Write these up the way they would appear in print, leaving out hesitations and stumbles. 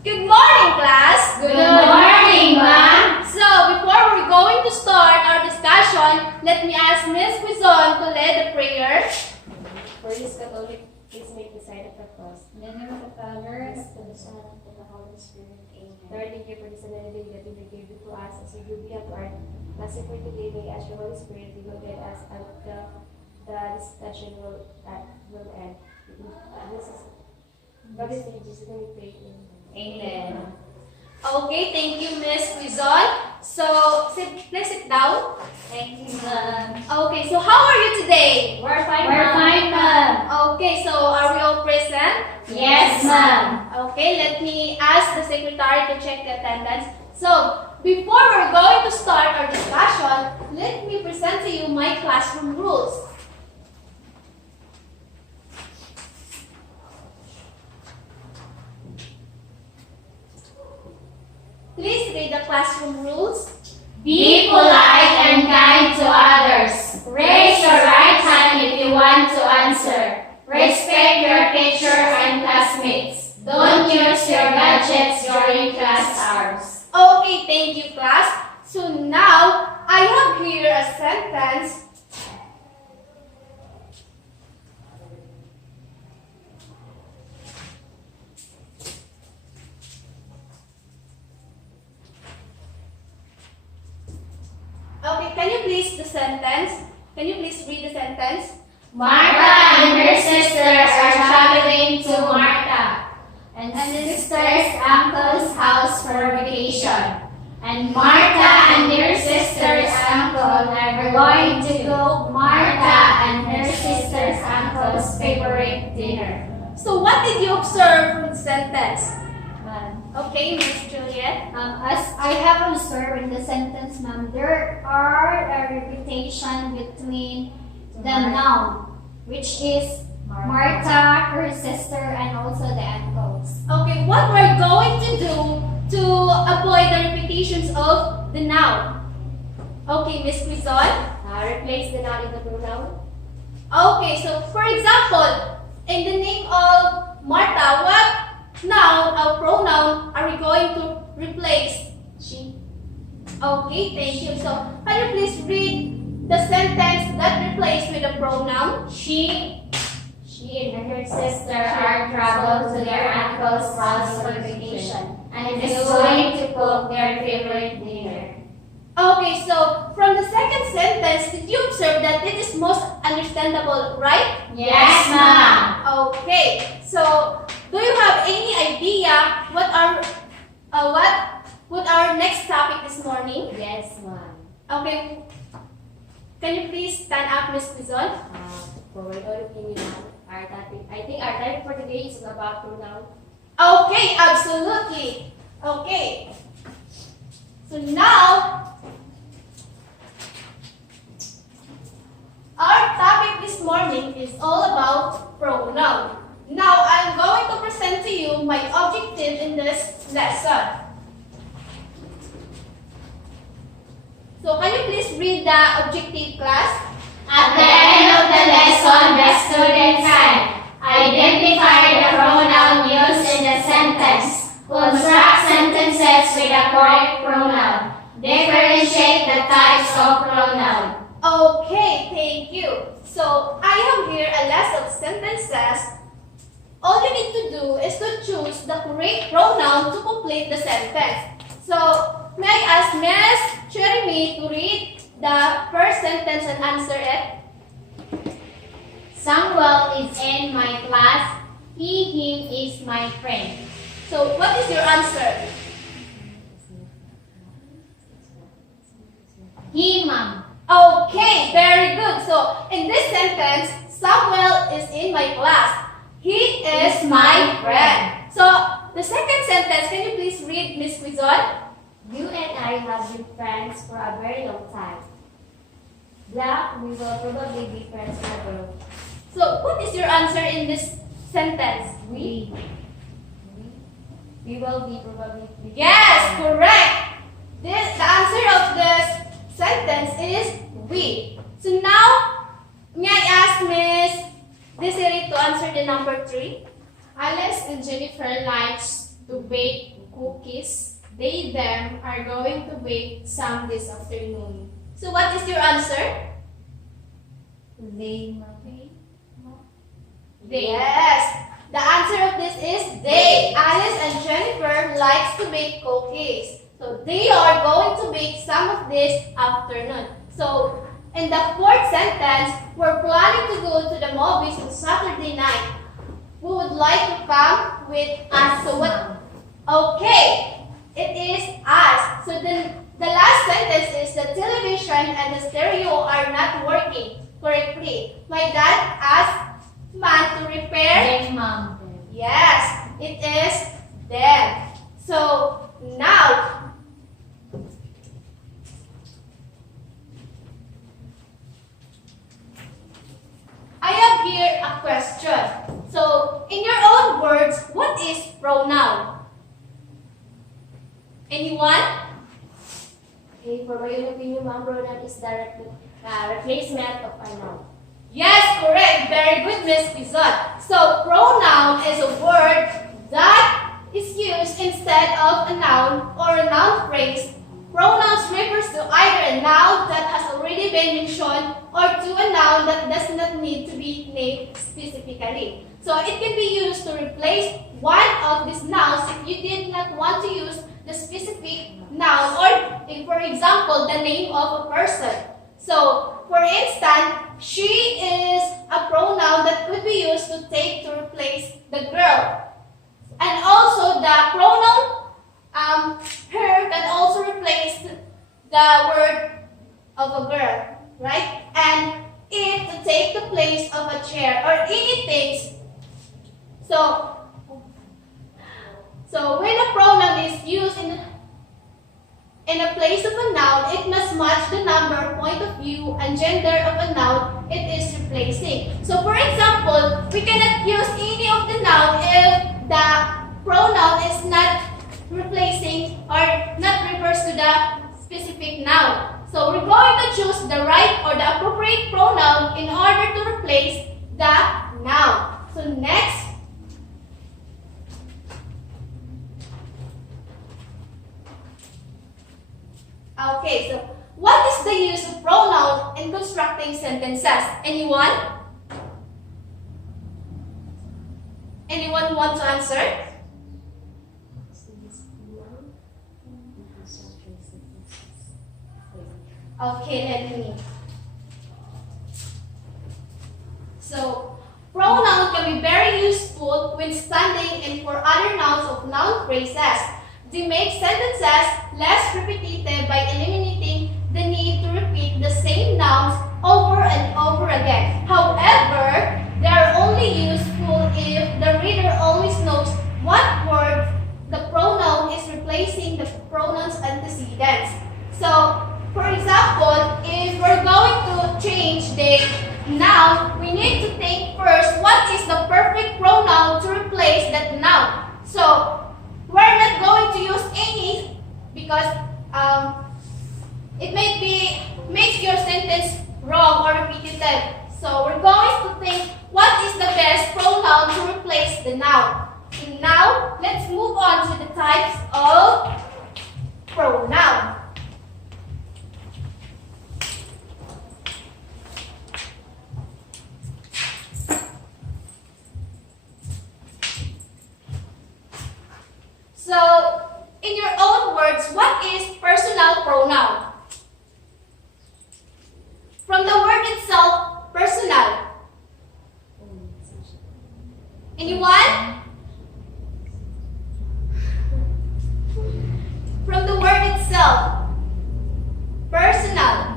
Good morning, class! Good morning, ma'am! So, before we're going to start our discussion, let me ask Ms. Quizon to lead the prayer. For this Catholic, please make the sign of the cross. In the name of the Father, And of the Son, and of the Holy Spirit. Amen. Lord, thank you for this another day that you gave to us as we do be at our lesson for today. We ask your Holy Spirit to guide us and the discussion will end. This is God is in Jesus' name we pray. Amen. Okay, thank you, Ms. Quizon. So, please sit down. Thank you, ma'am. Okay, so how are you today? We're fine, ma'am. Okay, so are we all present? Yes, ma'am. Okay, let me ask the secretary to check the attendance. So, before we're going to start our discussion, let me present to you my classroom rules. Please read the classroom rules. Be polite and kind to others. Raise your right hand if you want to answer. Respect your teacher and classmates. Don't use your gadgets during class hours. Okay, thank you, class. So now, I have here a sentence. Okay, can you please read the sentence? Martha and her sisters are traveling to Martha and sister's uncle's house for vacation. And Martha and her sister's uncle are going to go Martha and her sister's uncle's favorite dinner. So what did you observe from the sentence? Ma'am, Okay, Miss Juliet. as I have observed in the sentence, ma'am, there are a repetition between the noun, which is Martha, her sister, and also the uncles. Okay, what we're going to do to avoid the repetitions of the noun? Okay, Miss Quizon. Replace the noun in the pronoun. Okay, so for example, in the name of Martha, what noun or pronoun are we going to replace? She. Okay, thank you. So, can you please read the sentence that replaced with a pronoun? She and her sister are traveled to their uncle's house for vacation and is going to cook their favorite dinner. Okay, so from the second sentence, did you observe that it is most understandable, right? Yes, ma'am. Okay, so do you have any idea what our next topic this morning? Yes, ma'am. Okay, can you please stand up, Miss Quizon? For my own opinion, our topic, I think our topic for today is about pronoun. Okay, absolutely. Okay, so now our topic this morning is all about pronoun. Now, I'm going to present to you my objective in this lesson. So, can you please read the objective, class? At the end of the lesson, the students can identify the pronoun used in the sentence, construct sentences with the correct pronoun, differentiate the types of pronoun. Okay, thank you. So, I have here a list of sentences. All you need to do is to choose the correct pronoun to complete the sentence. So, may I ask Ms. Jeremy to read the first sentence and answer it? Samuel is in my class. Him is my friend. So, what is your answer? He, ma'am. Okay, very good. So, in this sentence, Samuel is in my class. He is my friend. So, the second sentence, can you please read, Miss Quizon? You and I have been friends for a very long time. Black, we will probably be friends forever. So, what is your answer in this sentence? We will be probably be Yes, correct. The answer of this sentence is we. So now, may I ask Miss Desiree to answer the number 3? Alex and Jennifer likes to bake cookies. They, them are going to bake some this afternoon. So what is your answer? They. Yes. The answer of this is they. Alice and Jennifer likes to bake cookies. So they are going to bake some of this afternoon. So in the fourth sentence, we're planning to go to the movies on Saturday night. Who would like to come with us? So what? Okay, it is us. So then the last sentence is the television and the stereo are not working correctly. My dad asked man to repair. Them, mom. Yes, it is them. So now, I have here a question. So, in your own words, what is pronoun? Anyone? Okay, for my own opinion, ma'am, pronoun is the replacement of a noun. Yes, correct. Very good, Miss Pizot. So, pronoun is a word that is used instead of a noun or a noun phrase. Pronouns refers to either a noun that has already been mentioned or to a noun that does not need to be named specifically. So, it can be used to replace one of these nouns if you did not want to use the specific noun or, for example, the name of a person. So, for instance, she is a pronoun that could be used to take to replace the girl. And also the pronoun her can also replace the word of a girl, right? And it to take the place of a chair or anything. So when a pronoun is used in a place of a noun, it must match the number, point of view, and gender of a noun it is replacing. So for example, we cannot use any of the noun if the pronoun is not replacing or not refers to the specific noun. So we're going to choose the right or the appropriate pronoun in order to replace the noun. So next. Okay, so what is the use of pronoun in constructing sentences? Anyone? Anyone want to answer? Okay, let me. So, pronoun can be very useful when standing in for other nouns of noun phrases. They make sentences less repetitive by eliminating the need to repeat the same nouns over and over again. However, they are only useful if the reader always knows what word the pronoun is replacing the pronoun's antecedents. So, for example, if we're going to change the noun, we need to think first what is the perfect pronoun to replace that noun. So, we're not going to use any because it makes your sentence wrong or repetitive. So, we're going to think what is the best pronoun to replace the noun. And now, let's move on to the types of pronoun. So, in your own words, what is personal pronoun? From the word itself, personal. Anyone? From the word itself, personal.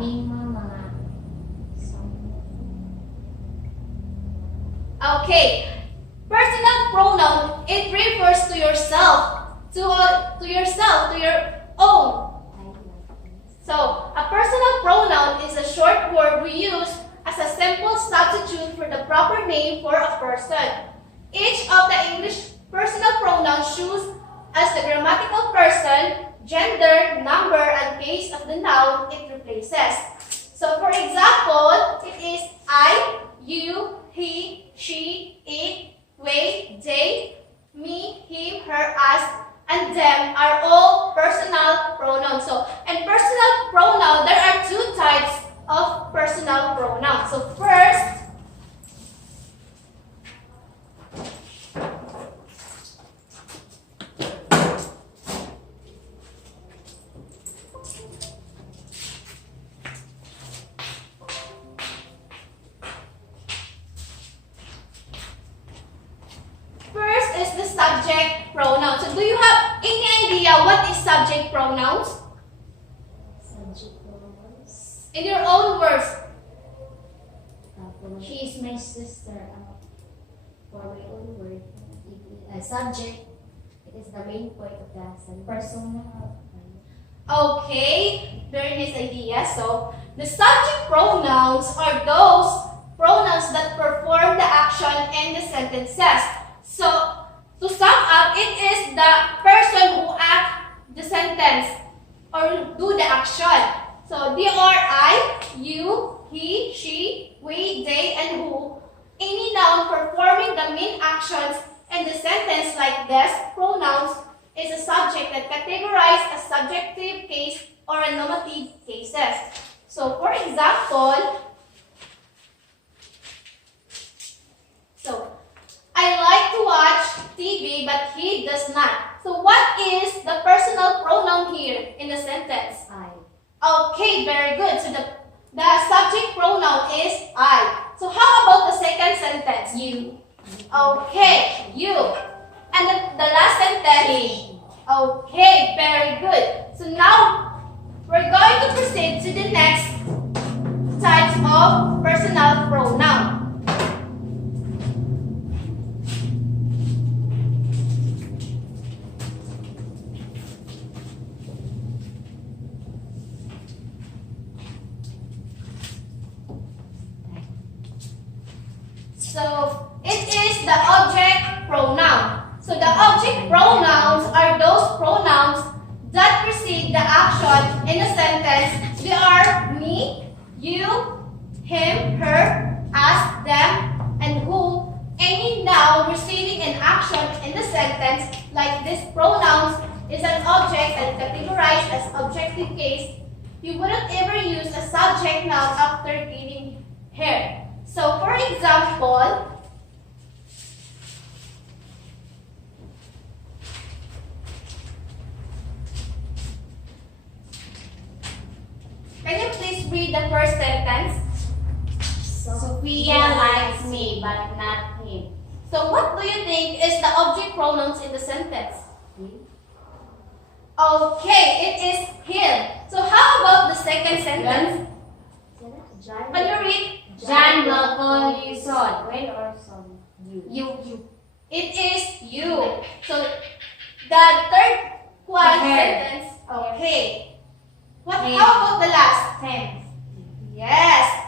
Okay. Personal pronoun, it refers to yourself. To yourself, to your own. So, a personal pronoun is a short word we use as a simple substitute for the proper name for a person. Each of the English personal pronouns shows as the grammatical person, gender, number, and case of the noun it replaces. So, for example, it is I, you, he, she, it, we, they, me, him, her, us, and them are all personal pronouns. So, in personal pronoun, there are two types of personal pronouns. So, first, is the subject pronoun. So, do you have any idea what is subject pronouns? Subject pronouns. In your own words. She is my sister. For my own word, subject, it is the main point of the sentence. Personal. Okay, very nice idea. So, the subject pronouns are those pronouns that perform the action in the sentences. So, to sum up, it is the person who acts the sentence or do the action. So, they are I, you, he, she, we, they, and who. Any noun performing the main actions in the sentence like this pronouns is a subject that categorizes as subjective case or a nominative cases. So, for example, I like to watch TV, but he does not. So, what is the personal pronoun here in the sentence? I. Okay, very good. So, the subject pronoun is I. So, how about the second sentence? You. Okay, you. And the last sentence? She. Okay, very good. So, now, we're going to proceed to the next types of personal pronoun. So, it is the object pronoun. So, the object pronouns are those pronouns that precede the action in a sentence. They are me, you, him, her, us, them, and who. Any noun receiving an action in the sentence, like these pronouns, is an object and categorized as objective case. You wouldn't ever use a subject noun after giving here. So, for example, can you please read the first sentence? Sophia likes me, but not him. So, what do you think is the object pronouns in the sentence? He. Okay, it is him. So, how about the second sentence? John. Can you read? John will call you son. When or son? You. You. It is you. So, the third one Her. sentence. Okay. Him. How about the last? Him. Yes.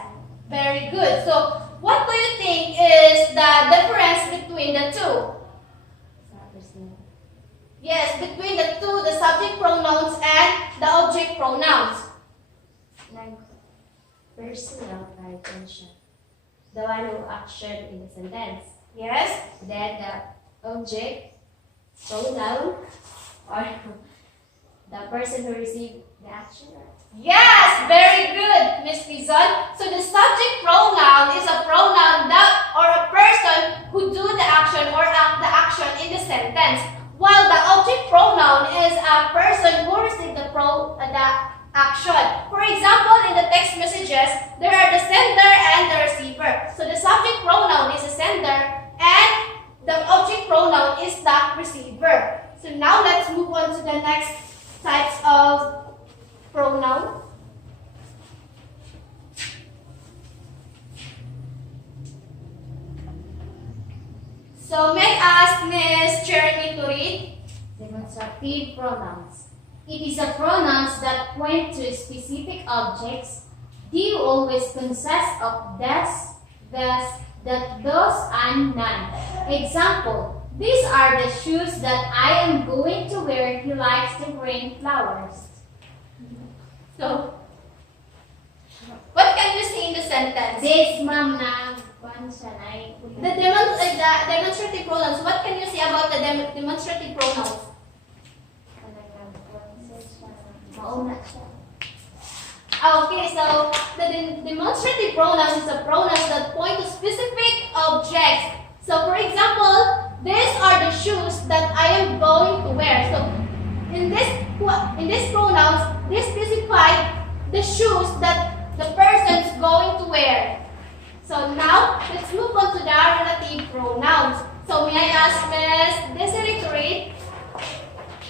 Very good. So, what do you think is the difference between the two? Yes, between the two, the subject pronouns and the object pronouns. Like personal attention. The one who action in the sentence. Yes. Then the object pronoun or the person who received the action. Yes, very good, Miss Lizon. So the subject pronoun is a pronoun that or a person who do the action or act the action in the sentence. While the object pronoun is a person who received the action. For example, in the text messages, there are the sender and the receiver. So the subject pronoun is the sender and the object pronoun is the receiver. So now let's move on to the next types of pronoun. So may I ask Miss Cherry to read? Demonstrative pronouns. It is a pronouns that point to specific objects. They always consist of this, that, those, and none. Example, these are the shoes that I am going to wear. He likes to bring flowers. So, what can you see in the sentence? This ma'am na kwan siya na The demonstrative pronouns. What can you say about the demonstrative pronouns? Okay, so the demonstrative pronouns is a pronouns that point to specific objects. So for example, these are the shoes that I am going to wear. So in this pronouns, they specify the shoes that the person is going to wear. So now let's move on to the relative pronouns. So may I ask Ms. Desiree to read?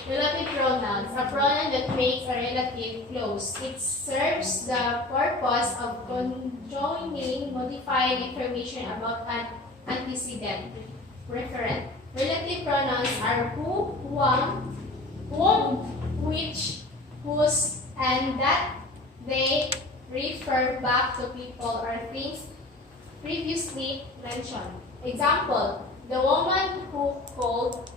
Relative pronouns, a pronoun that makes a relative clause. It serves the purpose of conjoining modifying information about an antecedent, referent. Relative pronouns are who, whom, which, whose, and that. They refer back to people or things previously mentioned. Example, the woman who called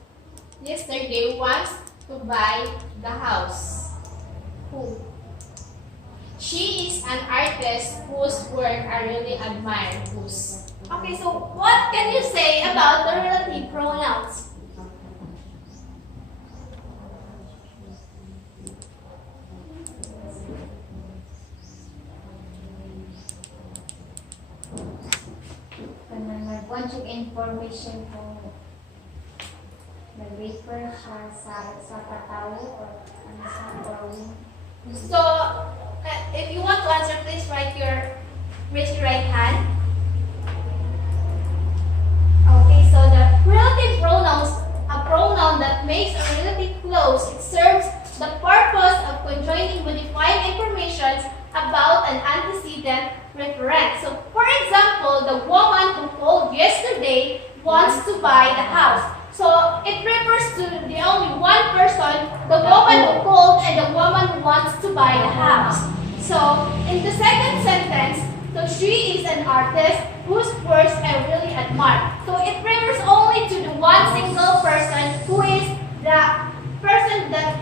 yesterday wants to buy the house. Who? She is an artist whose work I really admire. Whose? Okay, so what can you say about the relative pronouns? Bunch of information kung nag-refer siya sa katao or ano sa pronoun. So, if you want to answer, please raise your right hand. Okay, so the relative pronouns, a pronoun that makes a relative clause, it serves the purpose of conjoining modifying information about an antecedent reference. So, for example, the woman who called yesterday wants to buy the house. So, it refers to the only one person, the woman who called and the woman who wants to buy the house. So, in the second sentence, so she is an artist whose works I really admire. So, it refers only to the one single person who is the person that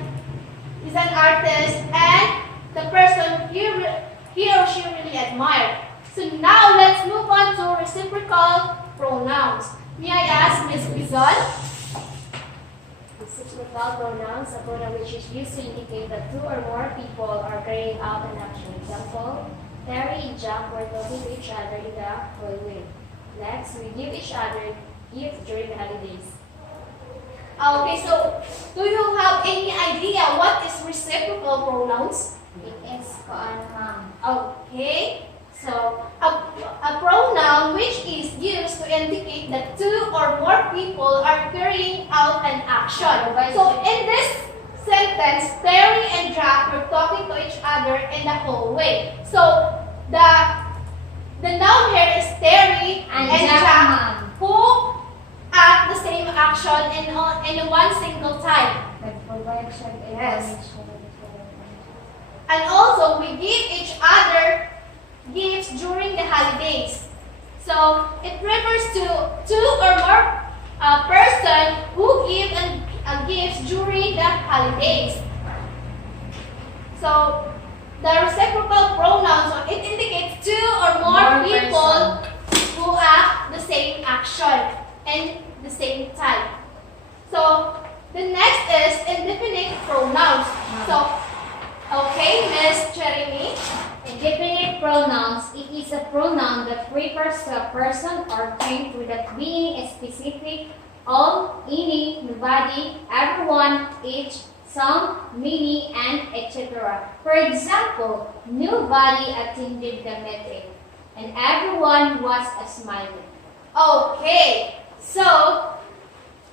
is an artist and the person he or she really admired. So now let's move on to reciprocal pronouns. May I ask Ms. Bizon? Reciprocal pronouns, a pronoun which is used to indicate that two or more people are carrying out an action. Example, Terry and Jack were talking to each other in the hallway. Next, we give each other gifts during the holidays. Okay, so do you have any idea what is reciprocal pronouns? It is ma'am. Okay, so a pronoun which is used to indicate that two or more people are carrying out an action. So in this sentence, Terry and Jack were talking to each other in the hallway. So the noun here is Terry and Jack who act the same action in one single time. Nag-provide siya ng Yes. information. And also, we give each other gifts during the holidays. So, it refers to two or more person who give gifts during the holidays. So, the reciprocal pronoun, so it indicates two or more people who act the same action and the same time. So, the next is indefinite pronouns. So, okay, Miss Jeremy. Indefinite pronouns, it is a pronoun that refers to a person or thing without being a specific, all, any, nobody, everyone, each, some, many, and etc. For example, nobody attended the meeting, and everyone was smiling. Okay, so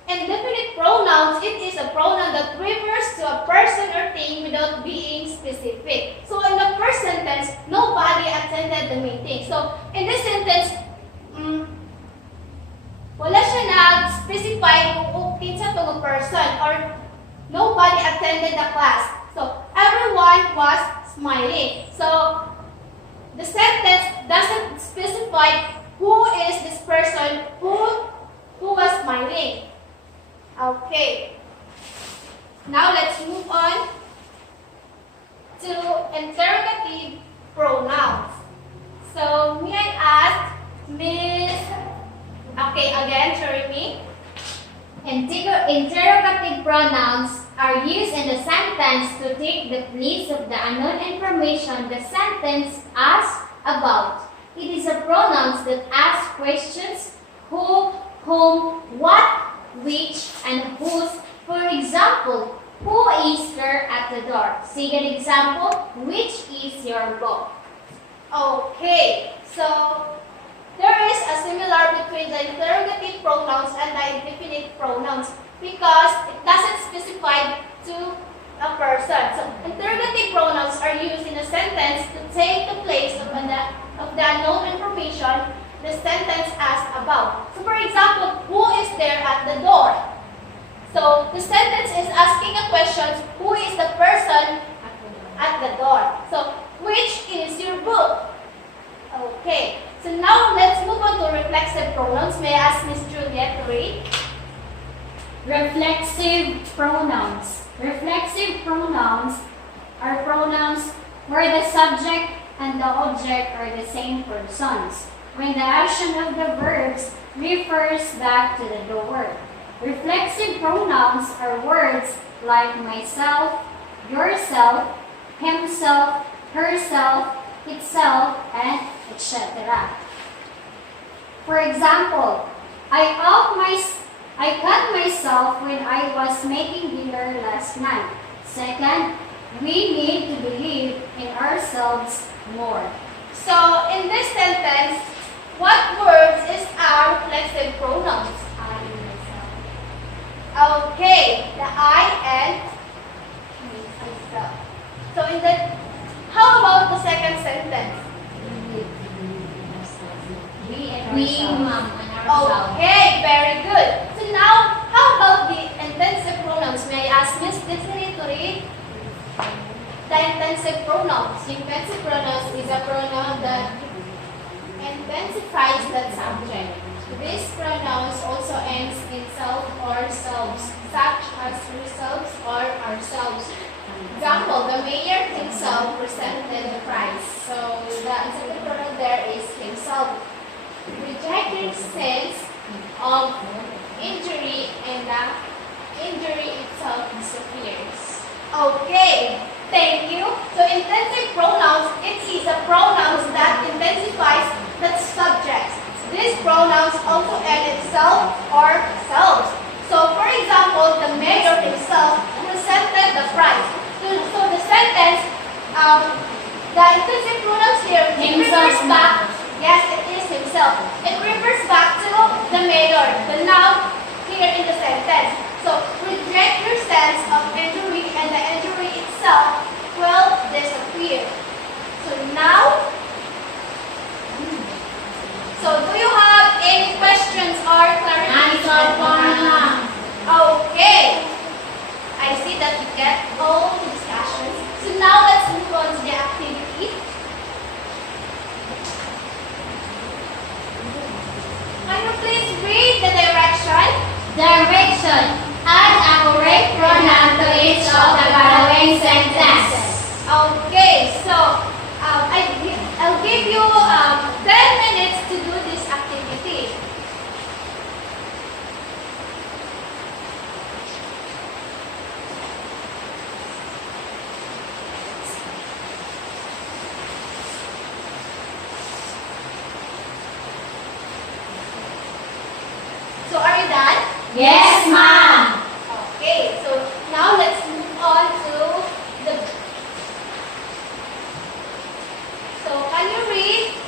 indefinite pronouns, it is a pronoun that refers to a person or thing without being specific. So in the first sentence, nobody attended the meeting. So in this sentence, wala siya nag-specify kung kinsa tong person or nobody attended the class. So everyone was smiling. So the sentence doesn't specify who is this person who was smiling. Okay. Now let's move on to interrogative pronouns. So may I ask Miss? Okay, again, Jeremy. Interrogative pronouns are used in the sentence to take the place of the unknown information the sentence asks about. It is the pronouns that ask questions who, whom, what, which, and whose. For example, who is there at the door? Say an example, which is your book? Okay, so there is a similar between the interrogative pronouns and the indefinite pronouns because it doesn't specify to a person. So interrogative pronouns are used in a sentence to take the place of the unknown information the sentence asks about. So for example, who is there at the door? So the sentence is asking a question, who is the person at the door? So which is your book? Okay, so now let's move on to reflexive pronouns. May I ask Miss Juliet to read? Reflexive pronouns. Reflexive pronouns are pronouns where the subject and the object are the same persons, when the action of the verbs refers back to the door. Reflexive pronouns are words like myself, yourself, himself, herself, itself, and etc. For example, I cut myself when I was making dinner last night. Second, we need to believe in ourselves more. So in this sentence, what words is our reflexive pronouns? I, myself. Okay, the I and myself. So how about the second sentence? We, mom, and ourselves. Okay, very good. So now, how about the intensive pronouns? May I ask Miss Destiny to read? The intensive pronouns. The intensive pronouns is a pronoun that intensifies that subject. These pronouns also ends in self or selves, such as yourselves or ourselves. Example, the mayor himself presented the prize. So the intensive pronoun there is himself. Rejected sense of injury and the injury itself disappears. Okay, thank you. So intensive pronouns, it is a pronouns that intensifies the subject. These pronouns also end in self or selves. So for example, the mayor himself presented the prize. So the sentence, the intensive pronouns here refers back. Yes, it is himself. It refers back to the mayor, the noun here in the sentence. So, reject your sense of injury and the injury itself will disappear. So now, do you have any questions or clarifications? Okay. I see that you get all the discussions. So now let's move on to the activity. Can you please read the direction? Direction. Add a correct pronoun to each of the following sentences. Okay, so I'll give you 10 minutes to do this activity. So are you done? Yes, ma'am. Okay, so now let's move on to the. So can you read?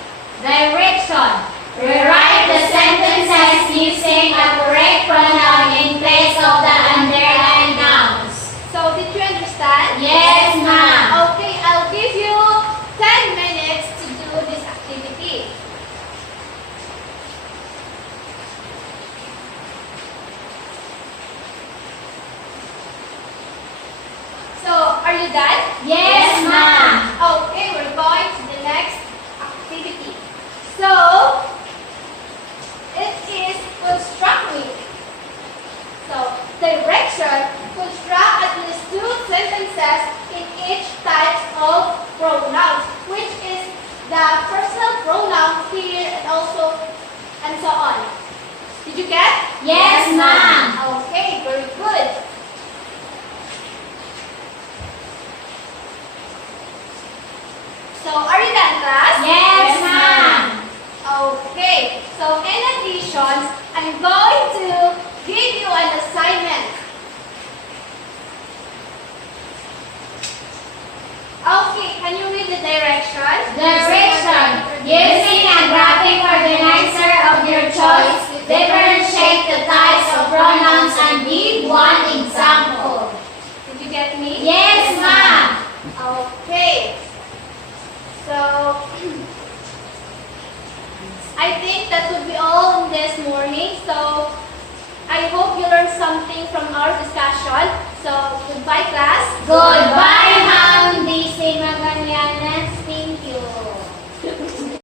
Direction. Rewrite the sentences using a correct pronoun in place of the underlined nouns. So did you understand? Yes, ma'am. Okay, I'll give you 10 minutes to do this activity. So, are you done? Yes, ma'am. Okay, we're going to the next activity. So, it is construct me. So, direction, construct at least 2 sentences in each type of pronouns, which is the personal pronoun here and so on. Did you get? Yes, ma'am. Okay, very good. I'm going to give you an assignment. Okay, can you read the directions? Direction. Using a graphic organizer of your choice, differentiate the types of pronouns and give one example. Did you get me? Yes, ma'am. Okay. So, I think that would be all in this morning. So, I hope you learned something from our discussion. So, goodbye class. Goodbye, ma'am.